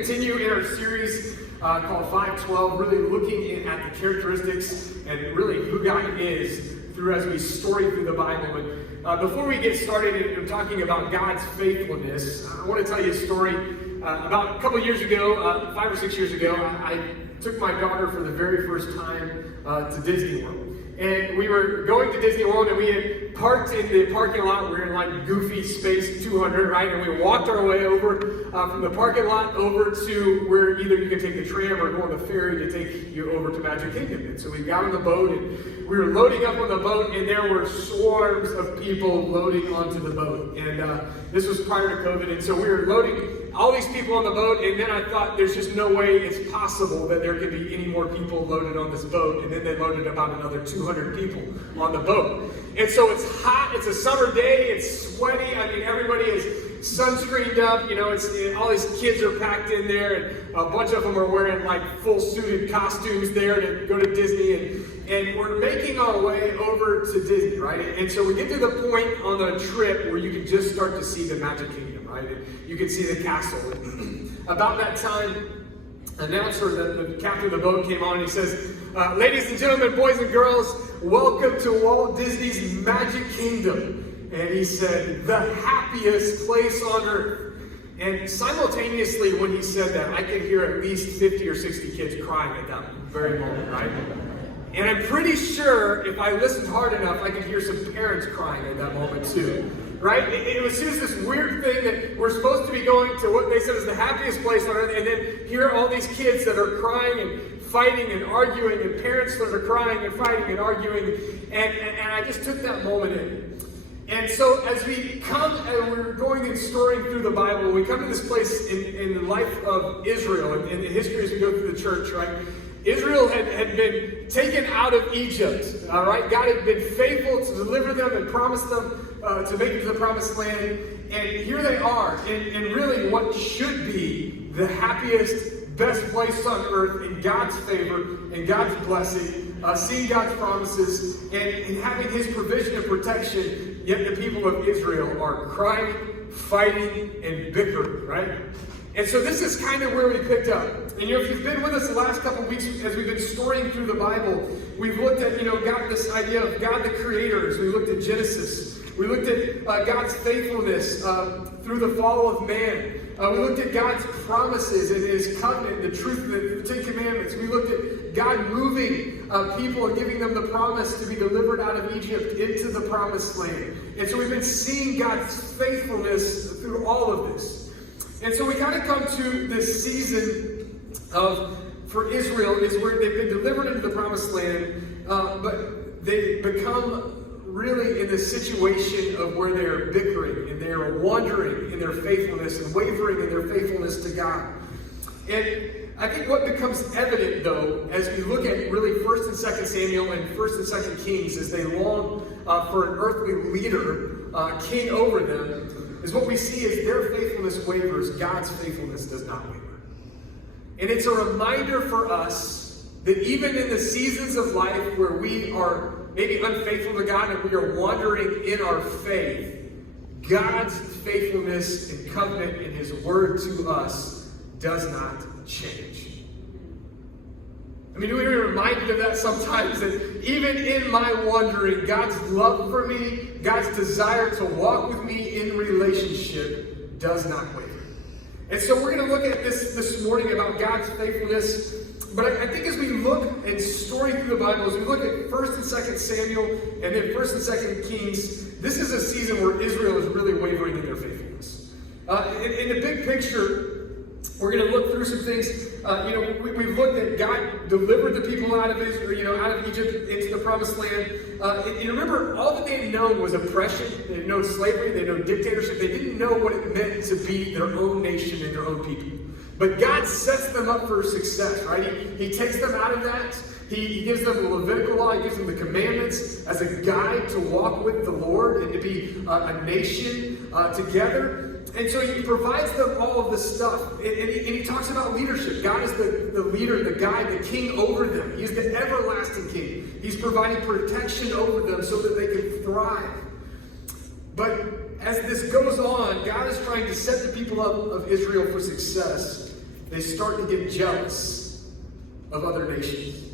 continue in our series called 512, really looking at the characteristics and really who God is through as we story through the Bible. But before we get started in talking about God's faithfulness, I want to tell you a story. About a couple of years ago, 5 or 6 years ago, I took my daughter for the very first time to Disney World. And we were going to Disney World, and we had parked in the parking lot. We were in like Goofy Space 200, right? And we walked our way over from the parking lot over to where either you can take the tram or go on the ferry to take you over to Magic Kingdom. And so we got on the boat, and we were loading up on the boat, and there were swarms of people loading onto the boat. And this was prior to COVID, and so we were loading all these people on the boat, and then I thought there's just no way it's possible that there could be any more people loaded on this boat. And then they loaded about another 200 people on the boat. And so it's hot, it's a summer day, it's sweaty. I mean, everybody is sunscreened up, all these kids are packed in there, and a bunch of them are wearing like full suited costumes there to go to Disney, and we're making our way over to Disney, right? And so we get to the point on the trip where you can just start to see the Magic Kingdom, right? And you can see the castle. About that time, announcer, the captain of the boat came on, and he says, ladies and gentlemen, boys and girls, welcome to Walt Disney's Magic Kingdom. And he said, the happiest place on earth. And simultaneously, when he said that, I could hear at least 50 or 60 kids crying at that very moment, right? And I'm pretty sure if I listened hard enough, I could hear some parents crying at that moment too, right? It was just this weird thing that we're supposed to be going to what they said is the happiest place on earth, and then hear all these kids that are crying and fighting and arguing, and parents that are crying and fighting and arguing, and I just took that moment in. And so as we come and we're going and storing through the Bible, we come to this place in the life of Israel, and in the history as we go through the church, right? Israel had been taken out of Egypt, all right? God had been faithful to deliver them and promise them to make it to the promised land. And here they are, in really what should be the happiest, best place on earth, in God's favor and God's blessing, seeing God's promises and having His provision and protection. Yet the people of Israel are crying, fighting, and bickering, right? And so this is kind of where we picked up. And if you've been with us the last couple of weeks as we've been storying through the Bible, we've looked at, God, this idea of God the Creator. As we looked at Genesis. We looked at God's faithfulness through the fall of man. We looked at God's promises and His covenant, the truth of the 10 Commandments. We looked at God moving people and giving them the promise to be delivered out of Egypt into the promised land. And so we've been seeing God's faithfulness through all of this. And so we kind of come to this season for Israel is where they've been delivered into the promised land, but they become really in this situation of where they're bickering and they're wandering in their faithfulness and wavering in their faithfulness to God. And I think what becomes evident, though, as we look at really 1st and 2nd Samuel and 1st and 2nd Kings, as they long for an earthly leader, king over them, is what we see is their faithfulness wavers, God's faithfulness does not waver. And it's a reminder for us that even in the seasons of life where we are maybe unfaithful to God and we are wandering in our faith, God's faithfulness and covenant and His word to us does not change. I mean, we're reminded of that sometimes, that even in my wandering, God's love for me, God's desire to walk with me in relationship does not waver. And so we're going to look at this morning about God's faithfulness. But I think as we look and story through the Bible, as we look at 1st and 2nd Samuel and then 1st and 2nd Kings, this is a season where Israel is really wavering in their faithfulness. In the big picture, we're going to look through some things. We've looked at God delivered the people out of Israel, out of Egypt into the promised land. And remember, all that they'd known was oppression. They'd known slavery. They'd known dictatorship. They didn't know what it meant to be their own nation and their own people. But God sets them up for success, right? He takes them out of that. He gives them the Levitical law. He gives them the commandments as a guide to walk with the Lord and to be a nation together. And so He provides them all of this stuff. And he talks about leadership. God is the leader, the guide, the king over them. He's the everlasting king. He's providing protection over them so that they can thrive. But as this goes on, God is trying to set the people of Israel for success. they start to get jealous of other nations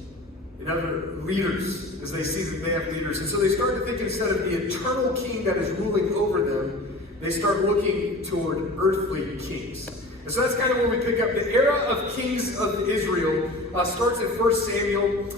and other leaders as they see that they have leaders. And so they start to think instead of the eternal king that is ruling over them, they start looking toward earthly kings. And so that's kind of where we pick up. The era of kings of Israel starts in 1 Samuel